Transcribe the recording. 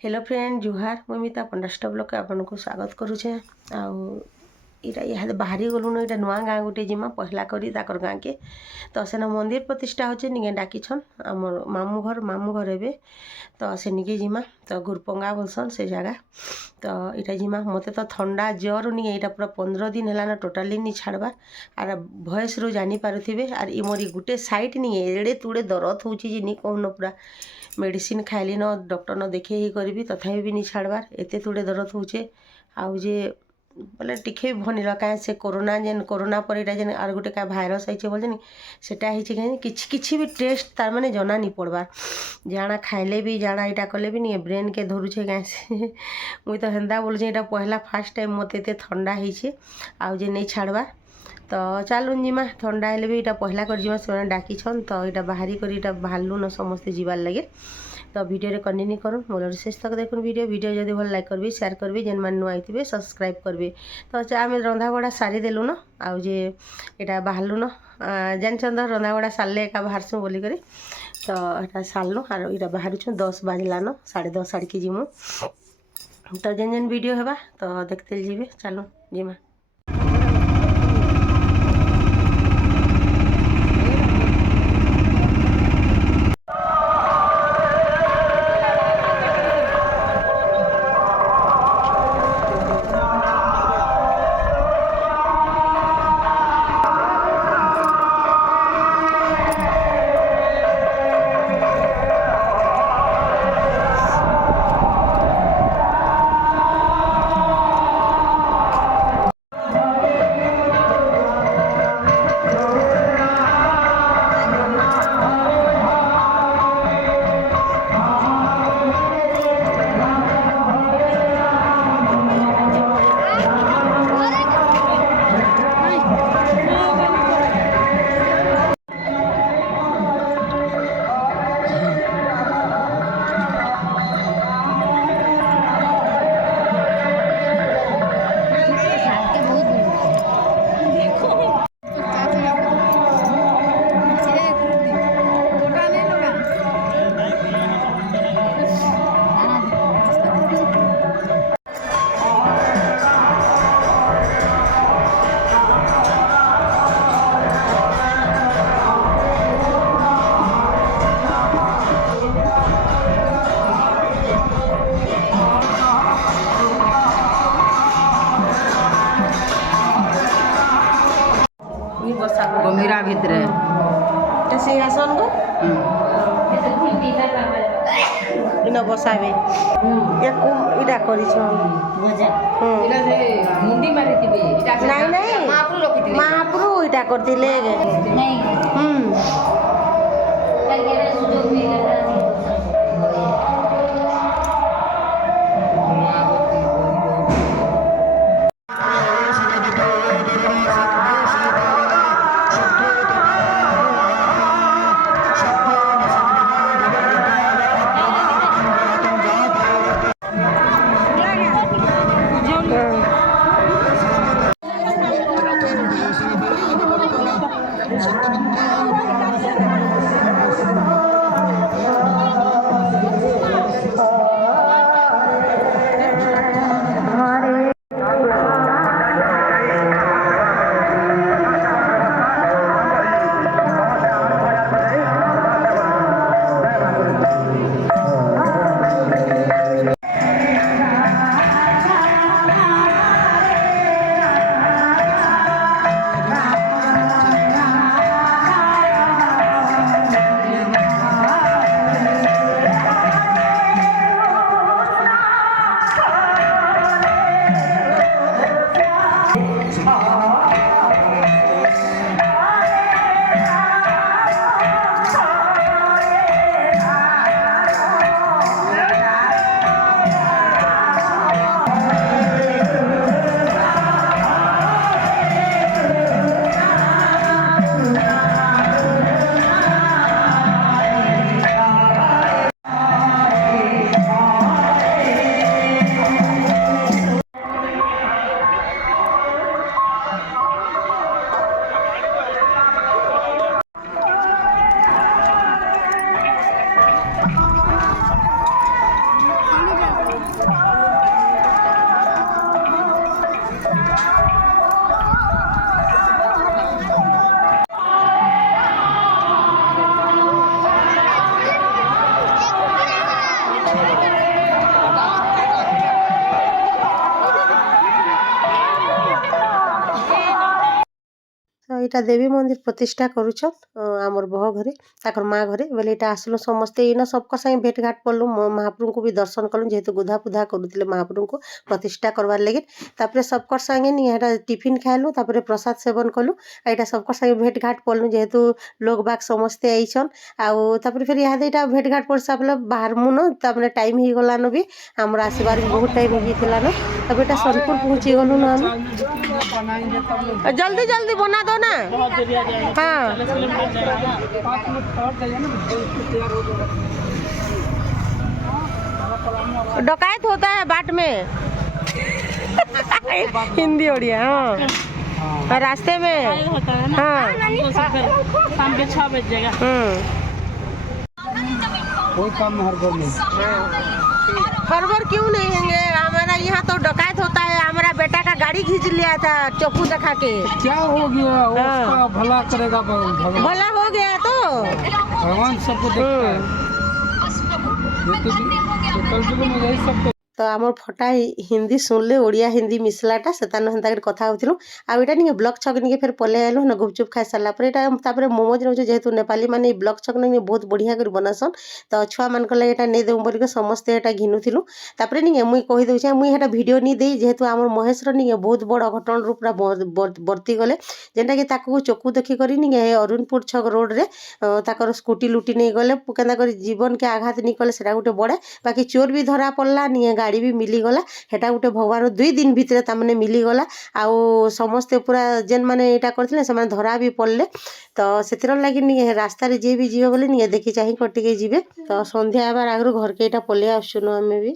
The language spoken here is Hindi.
हेलो फ्रेंड जुहार ममिता पंडास्टा ब्लॉक के आपन को स्वागत करुचे। आईटा यहाँ बाहरी गलुन यहाँ नुआ गाँ गोटे जिमा पहला करी ताकर गाँ के तो सेना मंदिर प्रतिष्ठा होचे निगे डाकिछन आमर मामू घर एबे तो से निगे जिमा तो गुरपंगा बोलसन से जगह तो यहाँ जिमा मते तो ठंडा ज्वर नहीं यहाँ पूरा 15 दिन है ना टोटाली नहीं छाड़बार आर भयस रू जानी पारुथिबे आर इमोरी गुटे साइड नहीं एड़े तुड़े दरद होची जे नहीं कहून पूरा मेडिसिन खाइली न डॉक्टर न देखे ही करी तथापि भी नहीं छाड़बार एते तुड़े दरद होचे आउ जे बोले टिके भी भनिल क्या से कोरोना जेन कोरोना पर इटा जेन आर गोटे क्या भाइरस आई बोलते सेटा किसी भी टेस्ट तार माने जना नहीं पड़बार जाना खाइले भी जाना यहाँ कले भी नहीं ब्रेन के धरुचे क्या से मुई तो हेन्दा बोलूँ यहाँ पहला फास्ट टाइम मत एत ठंडा होइछे आउ जे नहीं छाड़बार तो चलुन जिमा ठंडा हेले भी यहाँ पहला कर जिमा से डाकिछन तो यहाँ बाहरी कर बाहरलु न समस्ते जीवार लगे तो वीडियो कंटिन्यू करूँ मोर शेष तक देखुन वीडियो जदि भल लाइक करबी शेयर करबी जेन मान नुआ आइथिबे सब्सक्राइब करबी तो आम रंधा बड़ा सारी देलु न आउ जे यहाँ बाहरलु न जानछन रंधा बड़ा सारे एका बाहरसु बोलिक तो यहाँ सारलु आर यहाँ बाहरुछु 10 बाजलान 10:30 आड़के जिमु तो जेन जेन वीडियो हेबा तो देखते जीवे चलो जिमा। गंभीरा भितरे सिंहासन को इन बसाबे इटा करिछ मुंडी मारिथिबे नहीं नहीं महाप्रभु इटा करथिले ଏଇଟା ଦେବୀ ମନ୍ଦିର ପ୍ରତିଷ୍ଠା କରୁଛନ୍ ଆମର ବହ ଘରେ ତାଙ୍କର ମା ଘରେ ବୋଲେ ଏଇଟା ଆସିଲୁ ସମସ୍ତେ ଏଇନା ସବକର ସାଙ୍ଗେ ଭେଟ ଘାଟ ପଡ଼ଲୁ ମହାପ୍ରଭୁଙ୍କୁ ବି ଦର୍ଶନ କଲୁ ଯେହେତୁ ଗୁଧା ପୁଧା କରୁଥିଲେ ମହାପ୍ରଭୁଙ୍କୁ ପ୍ରତିଷ୍ଠା କରବାର୍ ଲାଗି ତାପରେ ସବକର ସାଙ୍ଗେ ନି ଏଇଟା ଟିଫିନ୍ ଖାଇଲୁ ତାପରେ ପ୍ରସାଦ ସେବନ କଲୁ ଏଇଟା ସବକର ସାଙ୍ଗେ ଭେଟ ଘାଟ ପଡ଼ଲୁ ଯେହେତୁ ଲୋକ ବାକ ସମସ୍ତେ ଆଇଛନ୍ ଆଉ ତାପରେ ଫେର ଇହାଦେ ଏଇଟା ଭେଟ ଘାଟ ପଡ଼ି ସାରିଲେ ବାହାରମୁ ନ ତାପରେ ଟାଇମ୍ ହେଇଗଲାନ ବି ଆମର ଆସିବାର ବି ବହୁତ ଟାଇମ୍ ହେଇଯାଇଥିଲା ନ ତାପରେ ଏଇଟା ସୋନପୁର ପହଞ୍ଚି ଗଲୁ ନା ଆମେ जल्दी जल्दी बना दो ना हाँ डकैत होता है बाट में हिंदी उड़िया हाँ रास्ते में हाँ शाम के 6 बजेगा कोई काम हर घर नहीं हर बार क्यों नहीं होंगे हमारा यहाँ तो डकैत होता है हमारा बेटा का गाड़ी खींच लिया था चाकू दिखा के क्या हो गया उसका भला करेगा भगवान भला हो गया तो भगवान सबको देखता है ये तो कलयुग में यही सब तो आमर फटा हिंदी सुनले ओडिया हिंदी मिसलाटा सेतान हेन्ता कथा होथिलु आ एटा निके ब्लॉक छक निके फेर पले आइलु न गुपचुप खाइ सारला पर एटा तापर मोमोज रहउ जेहेतु नेपाली माने ब्लॉक छक निके बहुत बढ़िया कर बनासन तो छुआ मान कले एटा नै देउ बोली के समस्त एटा घिनुथिलु तापर निके मुई कहि दउछे मुई एटा वीडियो नि देई जेहेतु आमर महेश्वर निके बहुत बड़ घटन रूप बर्ती गले जेंटा कि ताकू चकू देखि करी निके अरुणपुर छक रोड रे ताकर स्कूटी लुटी नै गले केंदा करी जीवन के आघात नि कले सेटा गुटे बड़े बाकी चोर भी धरा पड़ला निके गाड़ी भी मिलीगला हेटा गोटे भगवान 2 दिन भितर तामने मिलीगला आउ समस्ते पूरा जेन माने एटा करथिले से माने धरा भी पड़ले तो सेतिर लागि नि रास्ता रे जे भी जीवे बोले नि देखि चाहि कटिके जीवे तो संध्या आबार आगरो घर के एटा पले आसुनो हमें भी